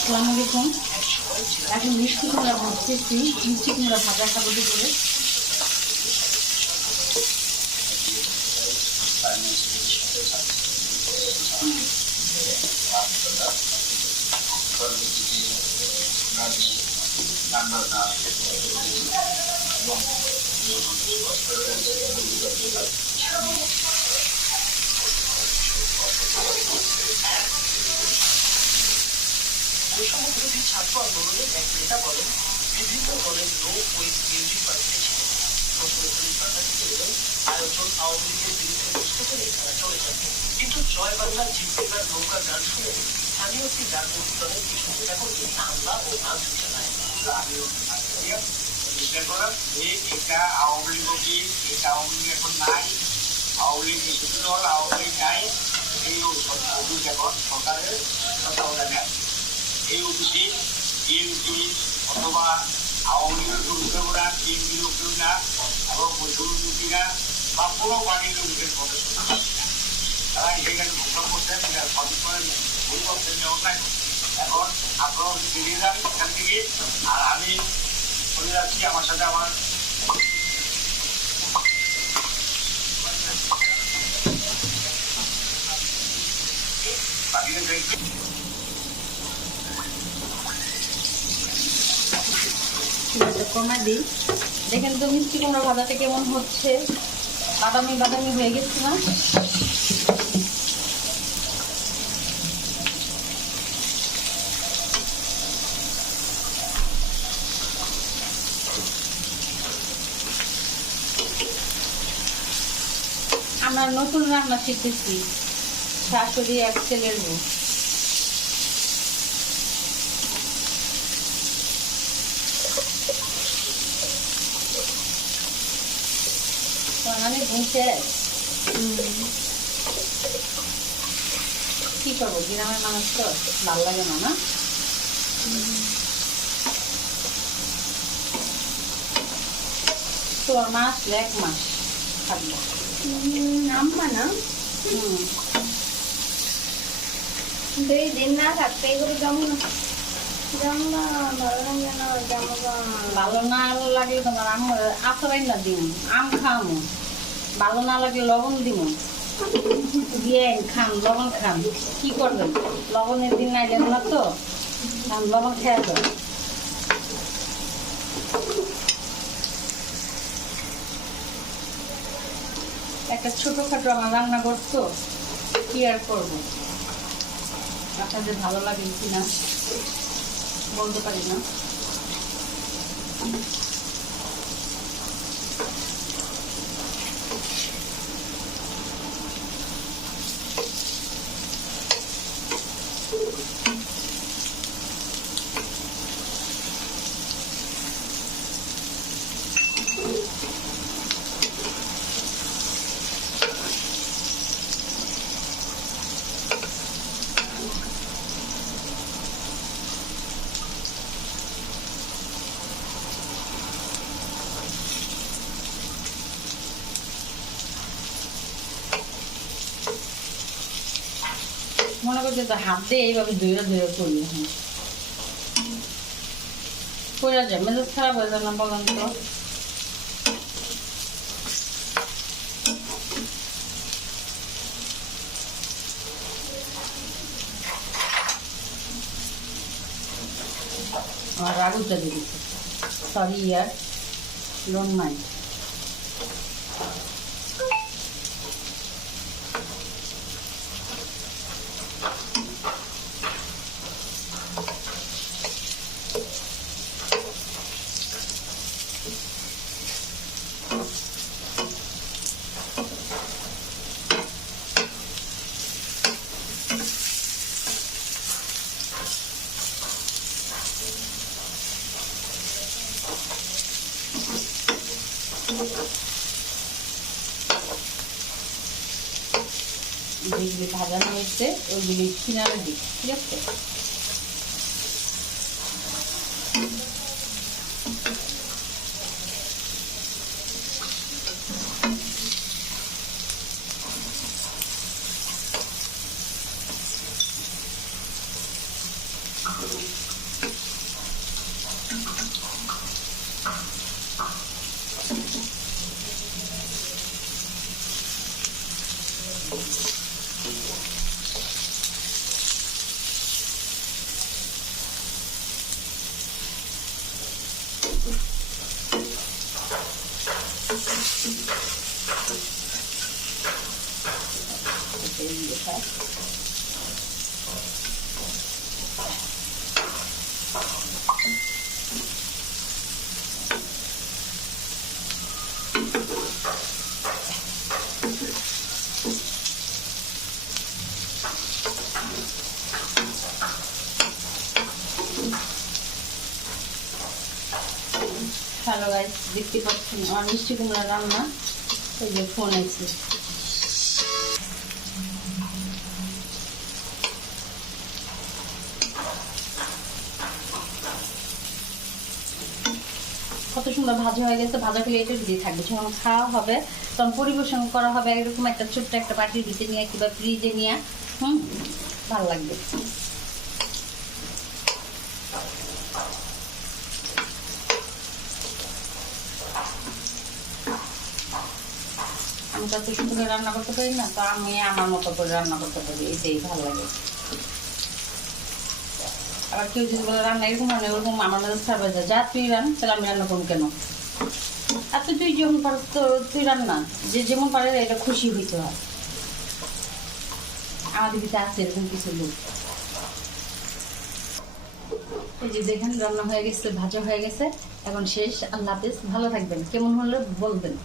আসসালামু আলাইকুম। এখন মিষ্টি কুমড়া ভাজতেছি, মিষ্টি কুমড়া ভাজা খাবো করে। দেশবিরোধী ছাত্র আন্দোলনের এক নেতা বলেন, বিভিন্ন দলের লোক ওই বিএনপি বাড়িতে ছিলেন। প্রশ্নগুলি ঢাকা থেকে এলেন, আয়োজন আওয়ামী লীগের বিরুদ্ধে প্রস্তুতি নিয়ে তারা চলে যান। কিন্তু জয় বাংলা জিতবেগার নৌকা গান শুনে স্থানীয় একটি ডাক প্রতিষ্ঠানের কিছু নেতাকর্মী হামলা ও ভাঙচুর চালায়। এটা আওয়ামী লীগ, এটা আওয়ামী লীগ এখন নাই, আওয়ামী লীগ নিষিদ্ধ দল, আওয়ামী লীগ নাই। এই অফিস এখন সরকারের তত্ত্বাবধানে আছে। এই অফিসে বিএনপি অথবা আওয়ামী লীগের লোকের না, বিএনপি লোকের না, এবং বৈষম্যমুখীরা বা কোনো পার্টির লোকের সদস্য না, তারা সেখানে ঘোষণা করছেন, পরিবর্তন নেওয়ার নাই। এখন আপনারা বেরিয়ে যান এখান থেকে, আর আমি চলে যাচ্ছি আমার সাথে আমার কমা দিই। দেখেন তো মিষ্টি কুমড়া ভাজাটা কেমন হচ্ছে, বাদামি বাদামি হয়ে গেছে না? আমরা নতুন রান্না শিখেছি, শাশুড়ি এক ছেলের বউ। কি করবো, গ্রামের মানুষ তো ভালো লাগে না, না? তোর মা আসলে 1 মাস থাকবো। আম্মা না 2 দিন না থাকতে এগুলো যেমন না ভালো লাগে না, ভালো না লাগলে তোমার আচারাই না দিন, আম খামো। ভালো না লাগলে লবণ দিব, দিয়ে খান, লবণ খান। কি করবেন, লবণের দিন নাইলেন না তো, লবণ খেয়ে তো। একটা ছোটখাটো আমার রান্না করতো, কি আর করবো। আপনাদের ভালো লাগে কিনা বলতে পারি না। মনে করছে তো হাত দিয়ে এইভাবে ধুয়ে ধুয়ে করি, পড়ে যায়, মেজাজ খারাপ হয়ে যায় না বলেন তো? আমার রাগ উঠে দিয়েছে, সরি ইয়ার, ডোন্ট মাইন্ড। যেগুলি ভাজানো হয়েছে ওইগুলি কিনারে দিই, ঠিক আছে? হ্যালো গাইস, দেখতে পাচ্ছেন আমার মিষ্টি কুমড়া রান্না। এই যে ফোন আছে, কত সুন্দর ভাজা হয়ে গেছে। ভাজা করে এটা দিয়ে থাকবে, যখন খাওয়া হবে তখন পরিবেশন করা হবে এরকম একটা ছোট্ট একটা পাটির ভিতরে নিয়ে কিংবা ফ্রিজে নিয়ে। ভালো লাগবে। আমি তো এত সুন্দর করে রান্না করতে পারি না, তো আমি আমার মতো করে রান্না করতে পারি, এটাই ভালো লাগে। আবার কেউ যদি বলে রান্না এরকম রান্না এরকম, আমার মধ্যে সার্ভ হয়ে যায়, যা তুই রান, তাহলে আমি রান্না করুন কেন? আর তুই যেমন পারস তো তুই রান্না, যে যেমন পারে এটা খুশি হইতে হয়। আমাদের ভিতরে আছে এরকম কিছু লোক। এই যে দেখেন রান্না হয়ে গেছে, ভাজা হয়ে গেছে, এখন শেষ। আল্লাহ হাফেজ, ভালো থাকবেন। কেমন হলো বলবেন।